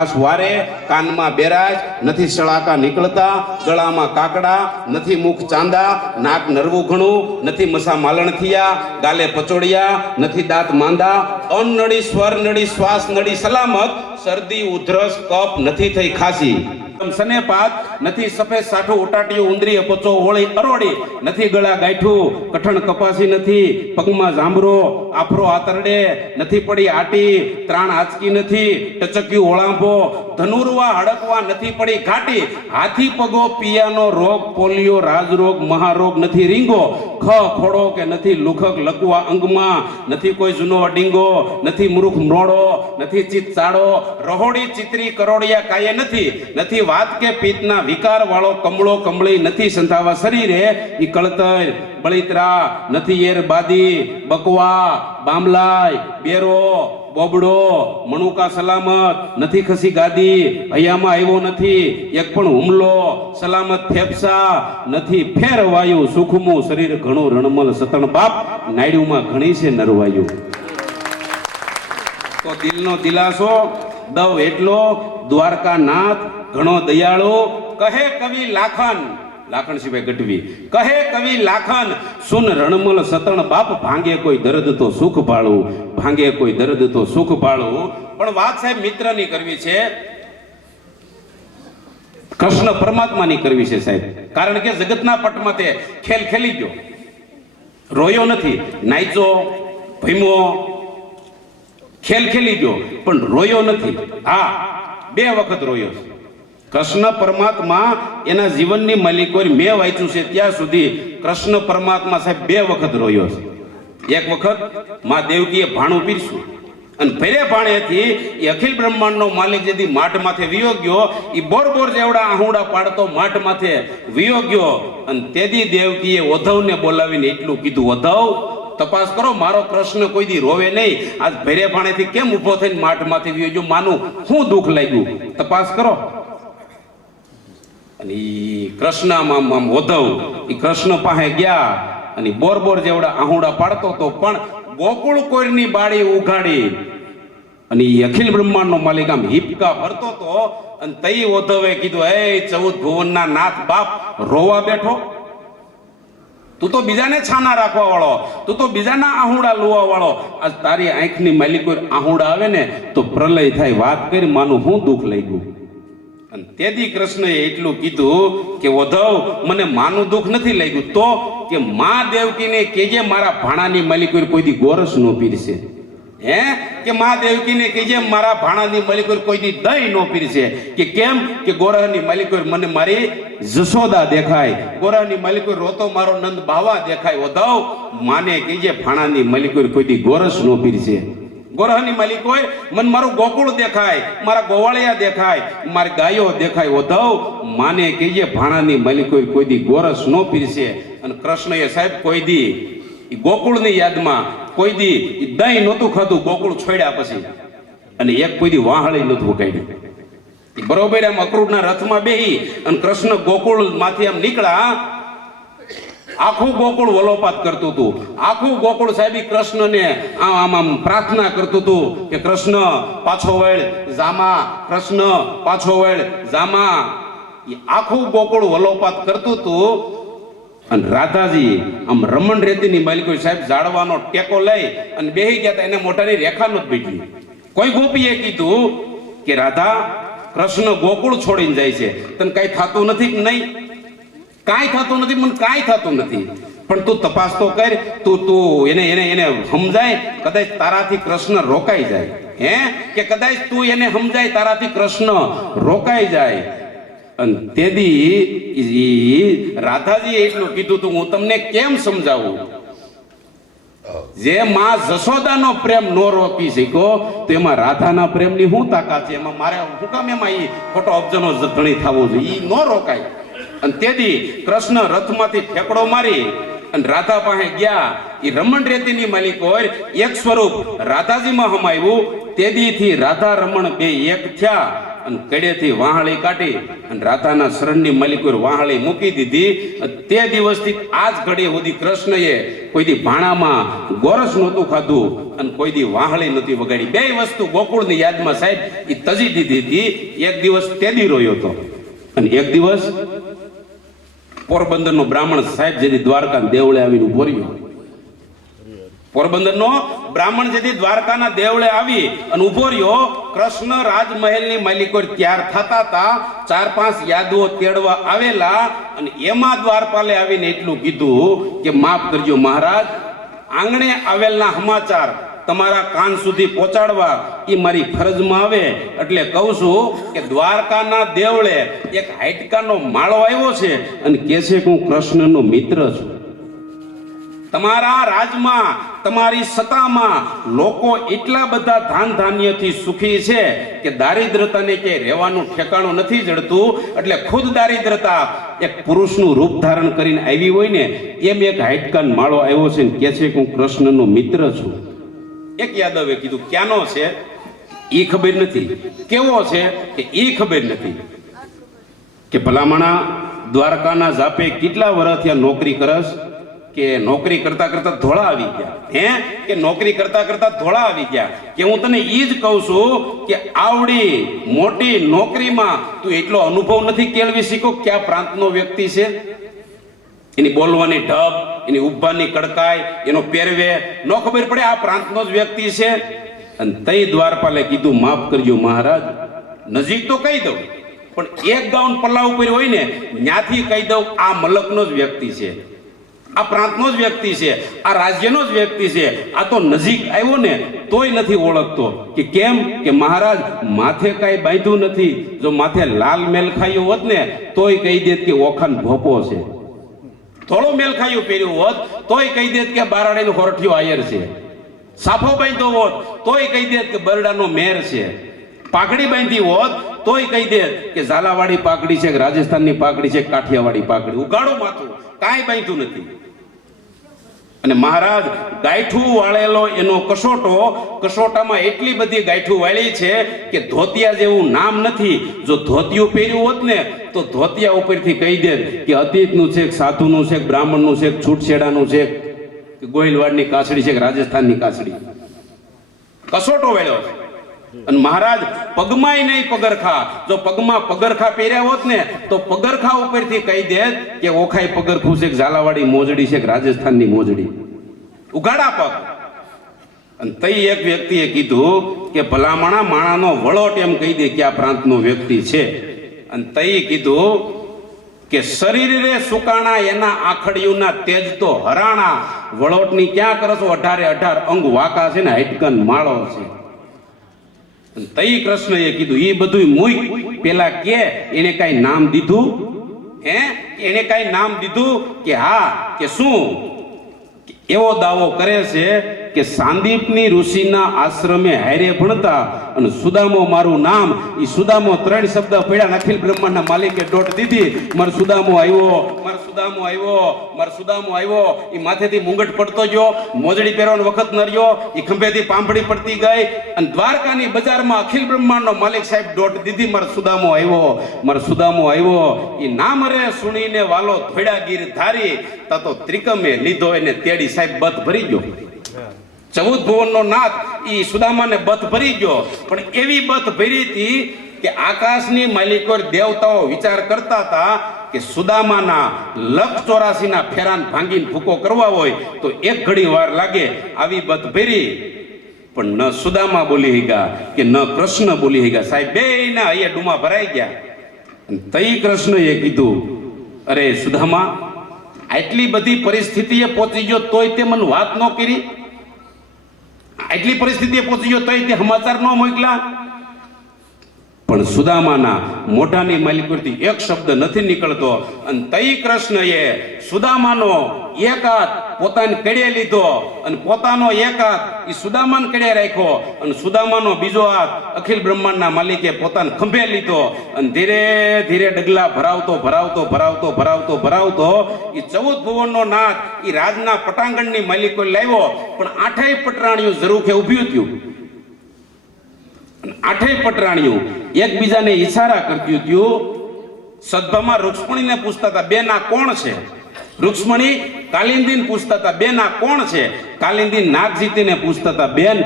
વારે કાનમાં બેરાજ નથી, સળાકા નીકળતા, ગળામાં કાકડા નથી, મુખ ચાંદા, નાક નરવું ઘણું નથી, મસા માલણ થયા, ગાલે પચોડિયા નથી, દાંત માંદા, અન્ન નળી, સ્વર નળી, શ્વાસ નળી સલામત, શરદી ઉધરસ કફ નથી થઈ ખાસી, સનેપાત નથી, સફેદ સાઠું ઉટાટિયું ઉંદરી અપચો ઓળી અરોડી નથી, ગળા ગાંઠું કઠણ કપાસી નથી, પગમાં જાંબરો આફરો આતરડે નથી, પડી આટી ત્રાણ આંચકી નથી, ટચક્યું ઓળાંભો ધનુરવા હડકવા નથી, પડી ઘાટી હાથી પગો પિયાનો રોગ પોલિયો રાજરોગ મહારોગ નથી, રીંગો ખ ખોડો કે નથી, લુખક લકવા અંગમાં નથી, કોઈ જૂનો અડીંગો નથી, મૂર્ખ મોડો નથી, ચિત ચાડો રહોડી ચિત્રી કરોડિયા કાયે નથી, નથી વાત કે પિત્તના વિકાર વાળો કમળો કમળી નથી, સંધાવા શરીરે ઈ કળતર બળિત્રા નથી, એર બાદી બકવા બામલાય બેરો બોબડો મણુકા સલામત નથી, ખસી ગાદી હૈયામાં આવ્યો નથી, એક પણ હુમલો સલામત ફેફસા નથી, ફેરવાયું સુખમું શરીર ઘણું રણમલ સતણ બાપ નાયડુમાં ઘણી છે નરવાયું. તો દિલનો દિલાસો દવ એટલો દ્વારકા નાથ ઘણો દયાળો, કહે કવિ લાખન લાખણ સિવાય ગઢવી, કહે કવિ લાખન સુન રણમલ સતણ બાપ, ભાંગે કોઈ દર્દ તો સુખ ભાળું, ભાંગે કોઈ દર્દ તો સુખ ભાળું. પણ વાત સાહેબ મિત્રની કરવી છે, કૃષ્ણ પરમાત્માની કરવી છે સાહેબ, કારણ કે જગતના પટમાં તે ખેલ ખેલી ગયો, રોયો નથી, નાચ્યો ભીમો ખેલ ખેલી ગયો પણ રોયો નથી. હા, 2 વખત રોયો છે. કૃષ્ણ પરમાત્મા એના જીવનની માલિકોર મેં વાંચ્યું છે ત્યાં સુધી કૃષ્ણ પરમાત્મા સાહેબ 2 વખત રોયો છે. એક વખત માં દેવકીએ ભાણું પીરસ્યું અને ભેરે ભાણેથી એ અખિલ બ્રહ્માંડનો માલિક જેથી માઠ માથે વિયો ગયો, એ બોર જેવડા આહુડા પાડતો માઠ માથે વિયો ગયો અને તેદી દેવકીએ ઉદ્ધવને બોલાવીને એટલું કીધું, ઉદ્ધવ તપાસ કરો, મારો કૃષ્ણ કોઈ દી રોવે નહીં, આજ ભેરે ભાણેથી કેમ ઊભો થઈને માઠ માથે વિયો ગયો, માનું શું દુઃખ લાગ્યું, તપાસ કરો. અને કૃષ્ણમાં ઉદ્ધવ એ કૃષ્ણ પાસે ગયા અને બોર જેવડા આહુડા પાડતો તો પણ ગોકુળ કોઈની બાળી ઉઘાડી અને એ અખિલ બ્રહ્માંડનો માલિક આમ હિપકા ભરતો તો અને તઈ ઉદ્ધવે કીધું, એ 14 ભુવનના નાથ બાપ રોવા બેઠો, તું તો બીજાને છાના રાખવા વાળો, તું તો બીજાના આહુડા લોવા વાળો, આજ તારી આંખની માલિકો આહુડા આવે ને તો પ્રલય થાય, વાત કરી માનું હું દુઃખ લાગ્યું. અને તેથી કૃષ્ણએ એટલું કીધું કે ઉદ્ધવ મને માનું દુઃખ નથી લાગ્યું, તો કે મા દેવકીને કેજે મારા ભાણાની માલિકો કોઈ દી ગોરસ નો પીરશે, હે કે મા દેવકીને કેજે મારા ભાણાની માલિકો કોઈ દી દહીં નો પીરશે, કે કેમ કે ગોરહની માલિકો મને મારી જશોદા દેખાય, ગોરહની માલિકો રોતો મારો નંદ બાવા દેખાય. ઉદ્ધવ માને કેજે ભાણાની માલિકો કોઈ દી ગોરસ નો પીરશે, ગોરહની માલિક હોય મન મારું ગોકુળ દેખાય, મારા ગોવાળિયા દેખાય, મારી ગાયો દેખાય. ઉદ્ધવ માને કહીએ ભાણાની માલિક હોય કોઈ દી ગોરસ નો પીરશે. અને કૃષ્ણએ સાહેબ કોઈ દી ગોકુળની યાદમાં કોઈ દી દહીં નહોતું ખાધું ગોકુળ છોડ્યા પછી, અને એક કોઈ દી વાહળી નહોતું કાઢ્યું. બરોબર આમ અક્રૂરના રથમાં બેહી અને કૃષ્ણ ગોકુળ માંથી આમ નીકળ્યા, આખું ગોકુળ વલોપાત કરતું હતું, આખું ગોકુળ સાહેબ કૃષ્ણને આમ આમ પ્રાર્થના કરતું હતું કે કૃષ્ણ પાછો વળ જામા, કૃષ્ણ પાછો વળ જામા. એ આખું ગોકુળ વલોપાત કરતું હતું. અને રાધાજી આમ રમણ રેતીની માલિકો સાહેબ ઝાડવાનો ટેકો લઈ અને બેહી ગયા હતા, એને મોઢાની રેખા નહોતી બેઠી. કોઈ ગોપીએ કીધું કે રાધા કૃષ્ણ ગોકુળ છોડીને જાય છે, તને કઈ થતું નથી કે નહીં? કાંઈ થતું નથી, મને કાંઈ થતું નથી, પણ તું તપાસ તો કર, તું એને સમજાય, કદાચ તારાથી કૃષ્ણ રોકાઈ જાય, હે કે કદાચ તું એને સમજાય તારાથી કૃષ્ણ રોકાઈ જાય. અને તેદી રાધાજી એટલું કીધું તું, હું તમને કેમ સમજાવું, જે માં જશોદાનો પ્રેમ નો રોકી શક્યો તો એમાં રાધાના પ્રેમની શું તાકાત છે, એમાં મારે શું કામ એમાં એ ખોટો અબજનો ધણી થવો જોઈએ, એ નો રોકાય. અને તેથી કૃષ્ણ રથમાંથી ઠેકડો મારી અને રાધા પાસે ગયા. એ રમણ રેતીની માલિક હોય એક સ્વરૂપ રાધાજીમાં હમાયું. તેદીથી રાધા રમણ બે એક થયા અને કડેથી વાહળી કાઢી અને રાધાના શરણની માલિકોએ વાહળી મૂકી દીધી. તે દિવસથી આજ ઘડી સુધી કૃષ્ણએ કોઈ દી ભાણામાં ગોરસ નહોતું ખાધું અને કોઈ દી વાહળી નહોતી વગાડી. બે વસ્તુ ગોકુળની યાદમાં સાહેબ એ તજી દીધી હતી. એક દિવસ તેદી રોયો હતો અને એક દિવસ પોરબંદરનો બ્રાહ્મણ સાહેબ જેથી દ્વારકા દેવળે આવીને ઉભો રહ્યો. પોરબંદરનો બ્રાહ્મણ જેથી દ્વારકાના દેવળે આવી અને ઉભો રહ્યો. કૃષ્ણ રાજમહેલની માલિકો તૈયાર થતા હતા. 4-5 યાદવો તેડવા આવેલા અને એમાં દ્વારપાલે આવીને એટલું કીધું કે માફ કરજો મહારાજ, આંગણે આવેલના સમાચાર તમારા કાન સુધી પહોંચાડવા એ મારી ફરજમાં આવે. એટલે કહું છું કે દ્વારકાના દેવળે એક હાઈટકાનો માળો આવ્યો છે અને કહે છે કે હું કૃષ્ણનો મિત્ર છું. તમારા રાજમાં તમારી સત્તામાં લોકો એટલા બધા ધાન ધાન્યથી સુખી છે કે દારિદ્રતાને કે રહેવાનું ઠેકાણું નથી જડતું. એટલે ખુદ દારિદ્રતા એક પુરુષનું રૂપ ધારણ કરીને આવી હોય ને એમ એક હાઈટકાન માળો આવ્યો છે ને કહે છે કે હું કૃષ્ણનો મિત્ર છું. એક યાદવે કીધું ક્યાંનો છે એ ખબર નથી, કેવો છે કે એ ખબર નથી. કે ભલામણા દ્વારકાના જાપે કેટલા વર્ષ ત્યાં નોકરી કરસ? કે નોકરી કરતા કરતા ધોળા આવી ગયા. હે કે નોકરી કરતા કરતા ધોળા આવી ગયા. કે હું તને એ જ કહું છું કે આવડી મોટી નોકરીમાં તું એટલો અનુભવ નથી કેળવી શીખો કયા પ્રાંતનો વ્યક્તિ છે. એની બોલવાની ઢબ, એની ઉભાની કડકાઈ, એનો પહેરવે ન ખબર પડે આ પ્રાંતનો જ વ્યક્તિ છે. અને તઈ દ્વારપાલે કીધું માફ કરજો મહારાજ, નજીક તો કહી દઉં પણ એક ગાઉન પલ્લા ઉપર હોય ને ત્યાંથી કહી દઉં આ મલકનો જ વ્યક્તિ છે, આ પ્રાંતનો જ વ્યક્તિ છે, આ રાજ્યનો જ વ્યક્તિ છે. આ તો નજીક આવ્યો ને તોય નથી ઓળખતો. કે કેમ? કે મહારાજ માથે કાંઈ બાંધ્યું નથી. જો માથે લાલ મેલખાયું હોત ને તોય કહી દેત કે ઓખાન ભોપો છે. થોડો મેલખાયું પહેર્યું હોત તોય કહી દેત કે બારાડીનો હોરઠિયો આયર છે. સાફો બાંધ્યો હોત તોય કહી દેત કે બરડાનો મેર છે. પાઘડી બાંધી હોત તોય કહી દેત કે ઝાલાવાડી પાઘડી છે, રાજસ્થાનની પાઘડી છે, કાઠિયાવાડી પાઘડી. ઉગાડું માથું, કાંઈ બાંધ્યું નથી. અને મહારાજ ગાંઠું વાળેલો એનો કસોટો, કસોટામાં એટલી બધી ગાંઠું વાળી છે કે ધોતિયા જેવું નામ નથી. જો ધોતિયું પહેર્યું હોત ને તો ધોતિયા ઉપરથી કહી દે કે અતીતનું છે, સાધુનું છે, બ્રાહ્મણનું છે, છૂટછેડાનું છે, કે ગોહિલવાડની કાસડી છે કે રાજસ્થાનની કાસડી. કસોટો વાળ્યો છે. અને મહારાજ પગમાંય નહીં પગરખા. જો પગમાં પગરખા પહેર્યા હોત ને તો પગરખા ઉપરથી કહી દે કે ઓખાઈ પગરખું છે, ઝાલાવાડી મોજડી છે, રાજસ્થાનની મોજડી. ઉઘાડા પગ. અને તઈ એક વ્યક્તિએ કીધું કે ભલામણા માણાનો વળોટ એમ કહી દે કે આ પ્રાંતનો વ્યક્તિ છે. અને તઈ કીધું કે શરીરે સુકાણા એના આખડિયુંના તેજ તો હરાણા. વળોટની ક્યાં કરશો? 18 અંગ વાકા છે ને હાઈટકન માળો છે. તઈ કૃષ્ણએ કીધું એ બધું મૂક, પેલા કે એને કઈ નામ દીધું? હે એને કઈ નામ દીધું? કે હા. કે શું? એવો દાવો કરે છે કે સાંદીપની ઋષિના આશ્રમે હારે ભણતા અને સુદામો મારું નામ, એ સુદામો 3 શબ્દ પડ્યા અખિલ બ્રહ્માંડના માલિકે દોટ દીધી. મારો સુદામો આવ્યો, મારો સુદામો આવ્યો, મારો સુદામો આવ્યો. એ માથેથી મુંગટ પડતો ગયો, મોજડી પહેરવાનો વખત ન રહ્યો, એ ખંભેથી પાંભડી પડતી ગઈ અને દ્વારકાની બજારમાં અખિલ બ્રહ્માંડનો માલિક સાહેબ દોટ દીધી મારો સુદામો આવ્યો, મારો સુદામો આવ્યો. એ નામ રે સુણીને વાલો ધોળા ગીર ધારી તા તો ત્રિકમે લીધો એને તેડી સાહેબ બત ભરી ગયો. 14 ભુવનનો નાથ ઈ સુદામાને બત ભરી ગયો. પણ એવી બત ભરી હતી કે આકાશની માલિકો દેવતાઓ વિચાર કરતા હતા કે સુદામાના 184 ના ફેરાન ભાંગીને ભૂકો કરવા હોય તો એક ઘડી વાર લાગે. આવી બત ભરી પણ ન સુદામા બોલી હૈગા કે ન કૃષ્ણ બોલી હૈગા. સાહેબ બેયના અહીંયા ડુમા ભરાઈ ગયા. તઈ કૃષ્ણએ કીધું અરે સુદામા, આટલી બધી પરિસ્થિતિએ પહોંચી ગયો તોય તે મને વાત ન કરી? આટલી પરિસ્થિતિએ પહોંચી ગયો તોય તે સમાચાર ન મોકલા? પણ સુદામાના મોઢાની માલિકોથી એક શબ્દ નથી નીકળતો. અને તઈ કૃષ્ણએ સુદામાનો એક હાથ પોતાને કડે લીધો અને પોતાનો એક હાથ એ સુદામાને કડે રાખ્યો અને સુદામાનો બીજો હાથ અખિલ બ્રહ્માંડના માલિકે પોતાને ખંભે લીધો અને ધીરે ધીરે ડગલા ભરાવતો ભરાવતો ભરાવતો ભરાવતો ભરાવતો એ 14 ભુવનનો નાથ એ રાજના પટાંગણની માલિકો લાવ્યો. પણ 8 પટરાણીઓ જરૂખે ઊભી થયું. આઠેય પટરાણીઓ એકબીજાને ઈશારા કરતી હતી. સદભામાં રૂક્ષ્મણીને પૂછતા હતા બેના કોણ છે. રૂક્ષ્મણી કાલિંદીને પૂછતા હતા બેના કોણ છે. કાલિંદી નાગજીતીને પૂછતા હતા બેન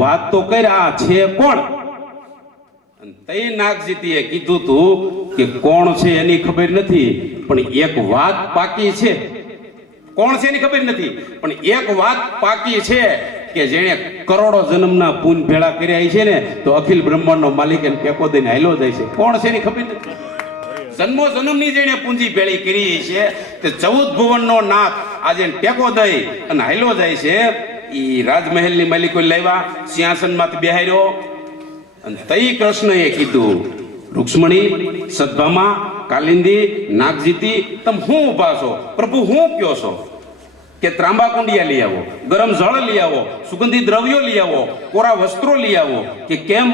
વાત તો કર્યા છે કોણ. તે નાગજીતીએ કીધું તું કે કોણ છે એની ખબર નથી પણ એક વાત પાકી છે. કોણ છે એની ખબર નથી પણ એક વાત પાકી છે કે જેણે કરોડો જન્મના પૂન ભેળા કર્યા છે ને તો અખિલ બ્રહ્માંડનો માલિક એને ટેકો દઈને હાલ્યો જાય છે. કોણ છે એની ખબર નથી. જન્મો જન્મની જેણે પૂંજી ભેળી કરી છે તે 14 ભુવનનો નાથ આજે ટેકો દઈ અને હાલ્યો જાય છે. ઈ રાજમહેલની માલિકો લાવ્યા, સિંહાસનમાંથી બેહાર્યો અને તઈ કૃષ્ણએ કીધું રૂક્ષ્મણી, સદભામા, કાલિંદી, નાગજીતી તમે હું ઊભા છો પ્રભુ હું કયો છો કે ત્રાંબા કુંડિયા લઈ આવો, ગરમ જળ લઈ આવો, સુગંધી દ્રવ્યો લઈ આવો, કોરા વસ્ત્રો લઈ આવો. કે કેમ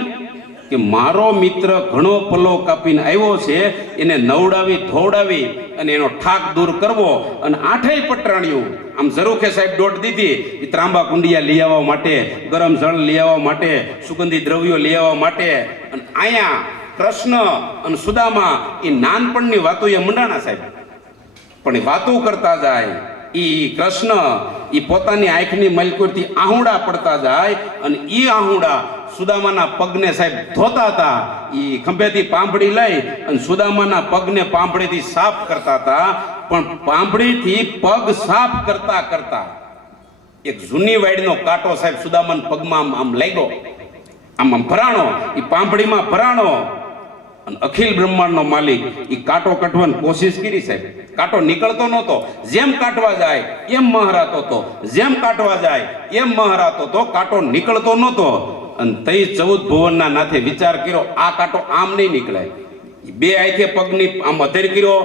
કે મારો મિત્ર ઘણો પલ્લો કાપીને આવ્યો છે, એને નવડાવી ધોવડાવી અને એનો ઠાક દૂર કરવો. અને આઠેય પટરાણીઓ આમ ઝરૂખે સાહેબ દોટ દીધી એ ત્રાંબા કુંડિયા લઈ આવવા માટે, ગરમ જળ લઈ આવવા માટે, સુગંધી દ્રવ્યો લઈ આવવા માટે. અને અહીંયા કૃષ્ણ અને સુદામા એ નાનપણની વાતો એ મંડાણા સાહેબ, પણ એ વાતો કરતા જાય. ઈ કૃષ્ણ ઈ પોતાની આંખની મલકોરથી આહુડા પડતા જાય અને ઈ આહુડા સુદામાના પગને સાહેબ ધોતા હતા. ઈ ખંભેથી પાંભડી લઈ અને સુદામાના પગને પાંભડીથી સાફ કરતા હતા. પણ પાંભડીથી પગ સાફ કરતા કરતા એક જૂની વાડીનો કાંટો સાહેબ સુદામાના પગમાં આમ લાગ્યો, આમ ભરાણો, ઈ પાંભડીમાં ભરાણો. અને અખિલ બ્રહ્માંડનો માલિક એ કાંટો કાઢવાની કોશિશ કરી સાહેબ. કાંટો નીકળતો નહોતો. જેમ કાઢવા જાય એમ મહરાતો હતો, જેમ કાઢવા જાય એમ મહરાતો હતો. કાંટો નીકળતો નહોતો. અને તઈ 14 ભુવનના નાથે વિચાર કર્યો આ કાંટો આમ નહીં નીકળે. બે આંખે પગની આમ અધેર કર્યો,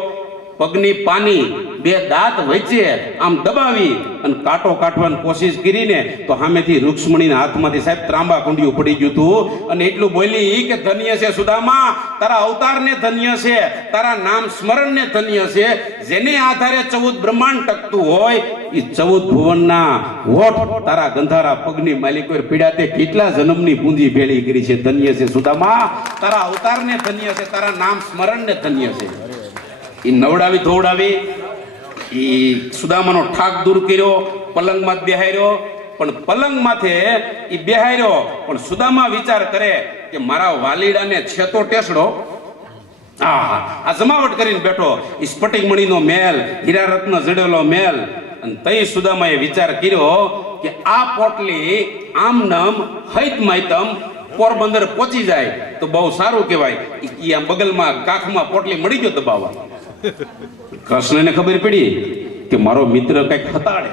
પગની પાની બે દાંત વચ્ચે આમ દબાવી અને કાંટો કાઢવાની કોશિશ કરીને તો સામેથી રૂક્ષ્મણીના હાથમાંથી સાહેબ ત્રાંબા કુંડિયું પડી ગયું હતું. અને એટલું બોલી કે ધન્ય છે સુદામા, તારા અવતારને ધન્ય છે, તારા નામ સ્મરણને ધન્ય છે. જેને આધારે 14 બ્રહ્માંડ ટકતું હોય એ 14 ભુવનના હોઠ તારા ગંધારા પગની માલિકોએ પીડા તે કેટલા જન્મની પૂંજી ભેળી કરી છે. ધન્ય છે સુદામા, તારા અવતારને ધન્ય છે, તારા નામ સ્મરણને ધન્ય છે. એ નવડાવી ધોવડાવી એ સુદામાનો ઠાક દૂર કર્યો, પલંગમાં બેહાર્યો. પણ પલંગ માથે એ બેહાર્યો પણ સુદામા વિચાર કરે કે મારા વાલીડાને છેતો ટેસડો, આ જમાવટ કરીને બેઠો. એ સ્ફટિક મણીનો મેલ, હીરા રત્ન જડેલો મેલ. અને તઈ સુદામાએ વિચાર કર્યો કે આ પોટલી આમ નમ હૈત માયતમ પોરબંદર પહોંચી જાય તો બહુ સારું કહેવાય. એ આમ બગલમાં કાખમાં પોટલી મળી ગયો દબાવવા. કૃષ્ણને ખબર પડી કે મારો મિત્ર કઈક હતાડે.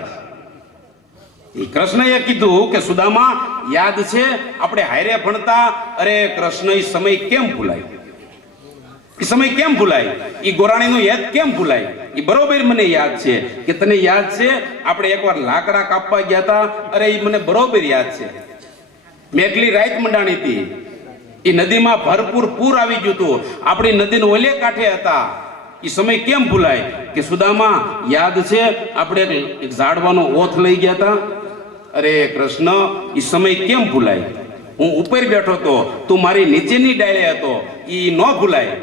કૃષ્ણએ કીધું કે સુદામા યાદ છે આપણે હારે ભણતા? અરે કૃષ્ણ એ સમય કેમ ભૂલાય, એ સમય કેમ ભૂલાય, એ ગોરાણીનું યાદ કેમ ભૂલાય? એ બરોબર મને યાદ છે. કે તને યાદ છે આપણે એકવાર લાકડા કાપવા ગયા હતા? અરે એ મને બરોબર યાદ છે. મેઘલી રાત મંડાણી હતી, એ નદીમાં ભરપૂર પૂર આવી ગયું હતું, આપણી નદીનો ઓલે કાંઠે હતા. એ સમય કેમ ભૂલાય? કે સુદામા યાદ છે આપણે એક ઝાડવાનો ઓથ લઈ ગયા હતા? અરે કૃષ્ણ એ સમય કેમ ભૂલાય? હું ઉપર બેઠો હતો, તું મારી નીચેની ડાળે હતો, એ ન ભૂલાય.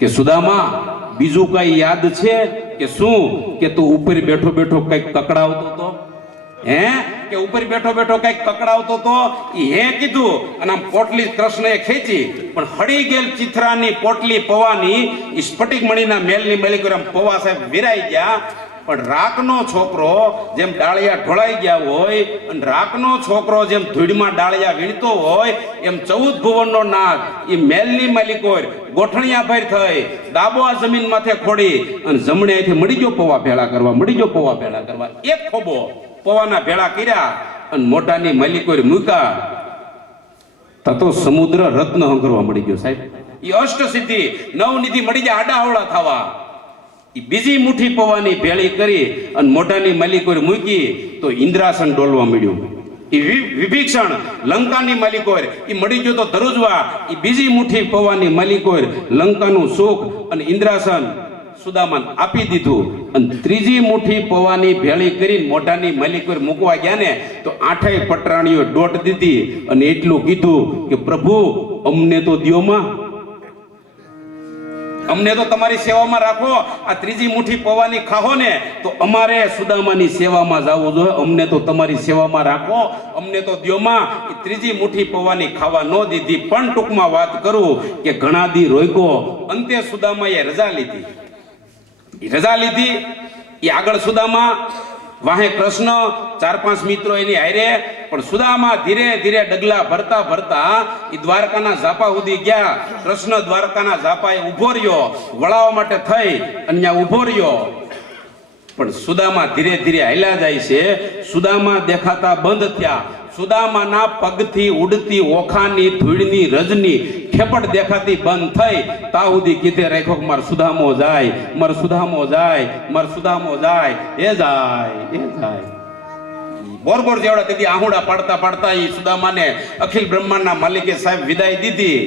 કે સુદામા બીજું કઈ યાદ છે કે શું? કે તું ઉપર બેઠો બેઠો કઈક કકડાવતો હતો? હે કે ઉપર બેઠો બેઠો કઈક કકડાવતો હતો? હે કીધું અને આમ પોટલી કૃષ્ણએ ખેંચી પણ હળી ગયેલ ચિથરાની પોટલી પવાની સ્ફટિક મણીના મેલની મેલી કરી પવા સાહેબ વિરાઈ ગયા. પણ રાખનો છોકરો જેમ ડાળિયા ઢોળાઈ ગયા હોય અને રાખનો છોકરો જેમ ધૂળમાં ડાળિયા વીણતો હોય એમ 14 ભુવનનો નાથ એ મેલની માલિકો ગોઠણિયા ભર થઈ દાબો આ જમીન માથે ખોડી અને જમણે અહીંથી મળી ગયો પવા ભેળા કરવા, મળી ગયો પવા ભેળા કરવા. એક ખોબો પવાના ભેળા કર્યા અને મોટાની માલિકો મૂક્યા તો સમુદ્ર રત્ન હંગરવા મળી ગયો સાહેબ. એ અષ્ટ સિદ્ધિ નવનિધિ મળી જાય આડા અવળા થવા. બીજી મુઠ્ઠી પવાની ભેળી કરી અને મોઢાની માલિકો મૂકી તો ઇન્દ્રાસન ડોલવા મળ્યું. એ વિભીષણ લંકાની માલિકો એ મળી ગયો તો ધરુજવા. એ બીજી મુઠ્ઠી પવાની માલિકો લંકાનું સુખ અને ઇન્દ્રાસન સુદામાને આપી દીધું અને ત્રીજી મુઠ્ઠી પૌવાની ભેળી કરીને મોઢાની મલી પર મૂકવા ગયા ને તો આઠેય પટરાણીઓ દોટ દીધી અને એટલું કીધું કે પ્રભુ અમને તો દ્યોમાં, અમને તો તમારી સેવામાં રાખો, આ ત્રીજી મુઠ્ઠી પૌવાની ખાહો ને તો અમારે સુદામાની સેવામાં જવું જોઈએ, અમને તો તમારી સેવામાં રાખો, અમને તો દ્યોમાં. એ ત્રીજી મુઠ્ઠી પૌવાની ખાવા ન દીધી. પણ ટૂંકમાં વાત કરું કે ઘણા દી રોક્યો, અંતે સુદામાએ રજા લીધી. રજા લીધી એ આગળ સુદામા વાહે કૃષ્ણ, 4-5 મિત્રો એની હારે, પણ સુદામા ધીરે ધીરે ડગલા ભરતા ભરતા એ દ્વારકાના ઝાપા સુધી ગયા. કૃષ્ણ દ્વારકાના ઝાપાએ ઉભો રહ્યો, વળાવવા માટે થઈ અને ત્યાં ઉભો રહ્યો. પણ સુદામા ધીરે ધીરે હાલ્યા જાય છે. સુદામા દેખાતા બંધ થયા. સુદામાના પગથી ઉડતી ઓખાની ધૂળની રજની ખેપટ દેખાતી બંધ થઈ. તા સુધી કીધે રાખ્યો કે માર સુદામો જાય, માર સુદામો જાય, માર સુદામો જાય, એ જાય, એ જાય. બોરબોર જેવડા તેથી આહુડા પાડતા પાડતા એ સુદામાને અખિલ બ્રહ્માંડના માલિકે સાહેબ વિદાય દીધી.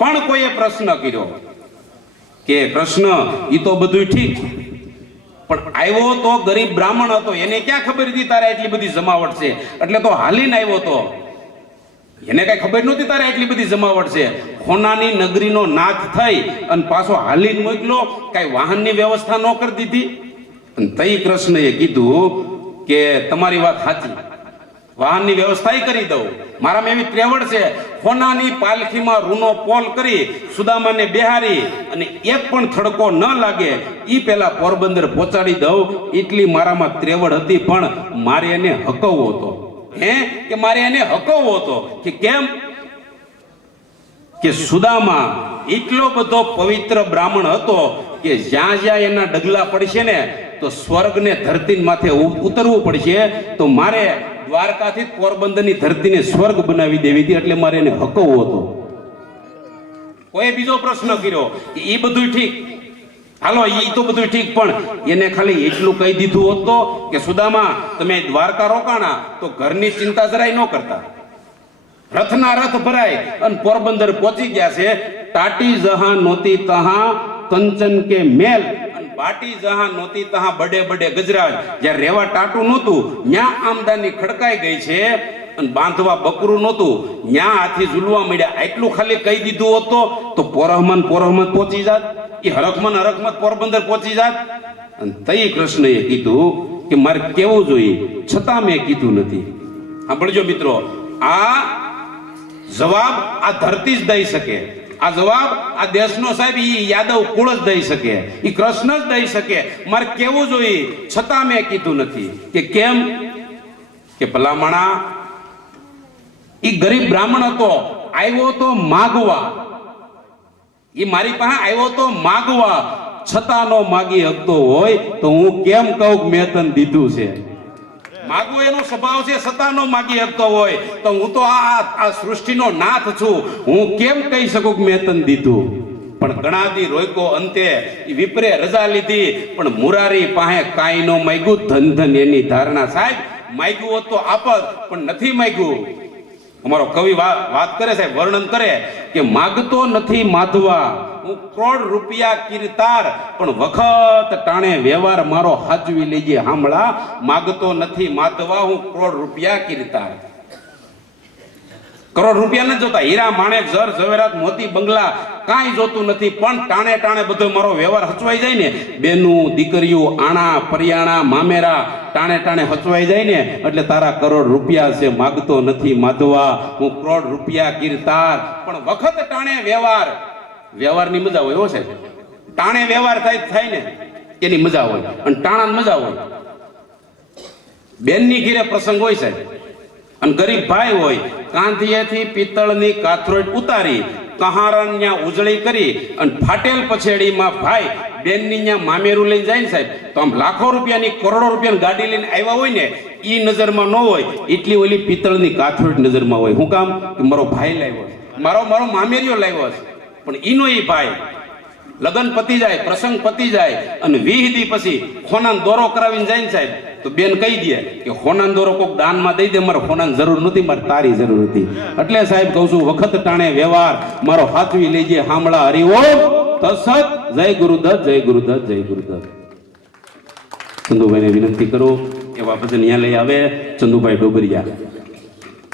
પણ કોઈએ પ્રશ્ન કર્યો કે કૃષ્ણ ઈ તો બધું ઠીક, પણ આવ્યો તો ગરીબ બ્રાહ્મણ હતો, એને ક્યાં ખબર હતી તારે એટલી બધી જમાવટ છે, એટલે તો હાલીને આવ્યો તો, એને કઈ ખબર નહોતી તારે એટલી બધી જમાવટ છે. ખોનાની નગરીનો નાથ થઈ અને પાછો હાલીને મોકલો, કઈ વાહનની વ્યવસ્થા ન કરી દીધી. અને તઈ કૃષ્ણએ કીધું કે તમારી વાત સાચી, વાહનની વ્યવસ્થા કરી દઉં, મારામાં એવી ત્રેવડ છે. ખોનાની પાલખીમાં રૂનો પોલ કરી સુદામાને બેહારી અને એક પણ થડકો ન લાગે ઈ પેલા પોરબંદર પહોંચાડી દઉં એટલી મારામાં ત્રેવડ હતી. પણ મારે એને હકવવો હતો, કે મારે એને હકવવો હતો. કે કેમ? કે સુદામા એટલો બધો પવિત્ર બ્રાહ્મણ હતો કે જ્યાં જ્યાં એના ડગલા પડશે ને તો સ્વર્ગને ધરતી માથે ઉતરવું પડશે. તો મારે દ્વારકાથી પોરબંદરની ધરતીને સ્વર્ગ બનાવી દેવી હતી, એટલે મારે એને હકવવો હતો. કોઈ બીજો પ્રશ્ન કર્યો કે એ બધું ઠીક, હાલો એ તો બધું ઠીક, પણ એને ખાલી એટલું કહી દીધું હોત તો કે સુદામા તમે દ્વારકા રોકાણા તો ઘરની ચિંતા જરાય ન કરતા, રથના રથ ભરાય અને પોરબંદર પહોંચી ગયા છે. ટાટી જહાં નોતી તહાં કંચન કે મેલ, બાટી જહાં નોતી તહાં બડે બડે ગજરાજ. જ્યાં રેવા ટાટું નહોતું ત્યાં આમદાની ખડકાઈ ગઈ છે અને બાંધવા બકરું નહોતું ત્યાં હાથી ઝૂલવા મળ્યા. આટલું ખાલી કહી દીધું હોત તો પોરહમત પહોંચી જાત, એ હરખમત પોરબંદર પહોંચી જાત. અને તઈ કૃષ્ણએ કીધું કે મારે કેવું જોઈએ, છતાં મેં કીધું નથી. સાંભળજો મિત્રો, આ જવાબ આ ધરતી જ દઈ શકે, આ જવાબ આ દેશનો સાહેબ ઈ યાદવ કુળ જ દઈ શકે, ઈ કૃષ્ણ જ દઈ શકે. મારે કેવું જોઈએ છતાં મેં કીધું નથી. કે કેમ? કે ભલામણા ઈ ગરીબ બ્રાહ્મણ હતો, આવ્યો તો માગવા, ઈ મારી પાસે આવ્યો તો માગવા, છતાં નો માગી શકતો હોય તો હું કેમ કહું મેં તને દીધું છે. માગવો એનો સ્વભાવ છે, છતાં નો માગી શકતો હોય તો હું તો આ સૃષ્ટિનો નાથ છું, હું કેમ કહી શકું કે મેં તને દીધું. પણ ઘણા દી રોક્યો, અંતે વિપરે રજા લીધી. પણ મુરારી પાસે કાંઈ નો માગ્યું, ધન ધન એની ધારણા. સાહેબ માગ્યું હોત તો આપત, પણ નથી માગ્યું. અમારો કવિ વાત કરે સાહેબ, વર્ણન કરે કે માગતો નથી માધવા, હું કરોડ રૂપિયા કીર્તાર, પણ વખત ટાણે વ્યવહાર મારો હાચવી લેજે હામળા. માગતો નથી માધવા, હું કરોડ રૂપિયા કીર્તાર. કરોડ રૂપિયા નથી જોતા, હીરા માણેક જર ઝવેરાત મોતી બંગલા કાંઈ જોતું નથી, પણ ટાણે ટાણે બધો મારો વ્યવહાર હચવાઈ જાય ને, બેનું દીકરીઓ આણા પરિયાણા મામેરા ટાણે ટાણે હચવાઈ જાય ને, એટલે તારા કરોડ રૂપિયા છે. માગતો નથી માધવા, હું કરોડ રૂપિયા કીર્તાર, પણ વખત ટાણે વ્યવહારની મજા હોય. એવો છે ટાણે વ્યવહાર થાય ને એની મજા હોય, અને ટાણા મજા હોય. બેનની ઘીરે પ્રસંગ હોય સાહેબ, અને ગરીબ ભાઈ હોય, કાંધિયેથી પિત્તળની કાથરોટ ઉતારી કહારણ ઉજળી કરી અને ફાટેલ પછેડીમાં ભાઈ બેનની ત્યાં મામેરું લઈને જાય ને સાહેબ, તો આમ લાખો રૂપિયાની કરોડો રૂપિયાની ગાડી લઈને આવ્યા હોય ને, ઈ નજરમાં ન હોય એટલી ઓલી પિત્તળની કાથરોટ નજરમાં હોય. શું કામ? કે મારો ભાઈ લાવ્યો છે, મારો મામેરિયો લાવ્યો છે. પણ ઈનો ઈ ભાઈ લગ્ન પતી જાય, પ્રસંગ પતી જાય અને 20 દી પછી ખોનાનો દોરો કરાવીને જાય ને સાહેબ, તો બેન કહી દે કે ખોનાનો દોરો કોક દાનમાં દઈ દે, મારે ખોનાની જરૂર નથી, મારે તારી જરૂર હતી. એટલે સાહેબ કહું છું, વખત ટાણે વ્યવહાર મારો હાથવી લેજે હામળા. હરિઓમ. તત્સત. જય ગુરુદત્ત, જય ગુરુદત્ત, જય ગુરુદત્ત. ચંદુભાઈને વિનંતી કરો એવા ભજન અહીંયા લઈ આવે ચંદુભાઈ ડોબરિયા.